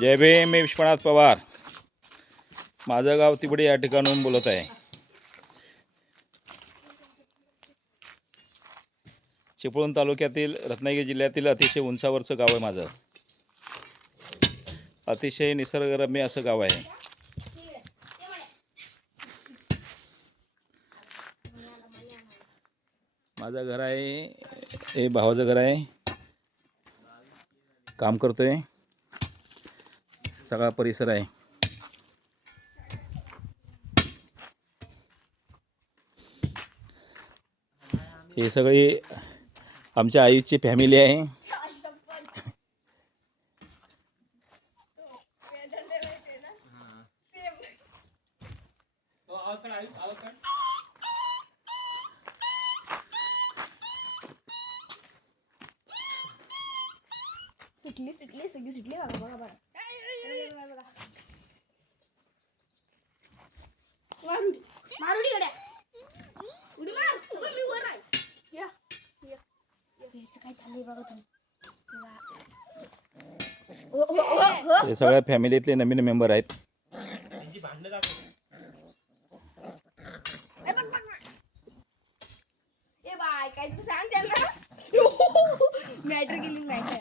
जय भीम मी विश्वनाथ पवार. माझं गाव तिबडी या ठिकाणून बोलत आहे. चिपळूण तालुक्यातील रत्नागिरी जिल्ह्यातील अतिशय उंचावरचं गाव आहे माझं. अतिशय निसर्गरम्य असं गाव आहे. माझं घर आहे हे भावाचं घर आहे. काम करतो आहे सगळा परिसर आहे. हे सगळी आमच्या आईची फॅमिली आहे. सुटली सुटली सगळी सुटली. बघा बघा बघा. बघा, बघा. मार उडी मार उडी गड्या. उडी मार. मी वर आहे. या. या. याचं काय चाललंय बघा तुम्ही? बघा. ओ, ओ, ओ, ओ. हे सगळ्या फॅमिलीतले नवीन मेंबर आहेत. ए, बघ, बघ, बघ. ए बाय काय तू सांग त्यांना. मॅटर गेली मॅटर.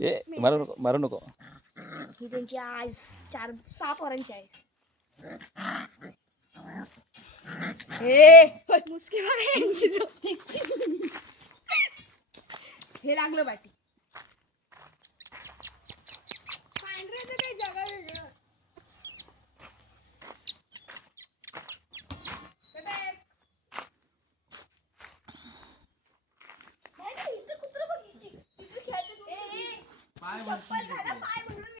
ए मारू नको मारू नको. ही त्यांची आई चार सहा पोरांची आई. हे मुस्के बघा यांची झोपती हे लागलं बाटी पाय म्हणून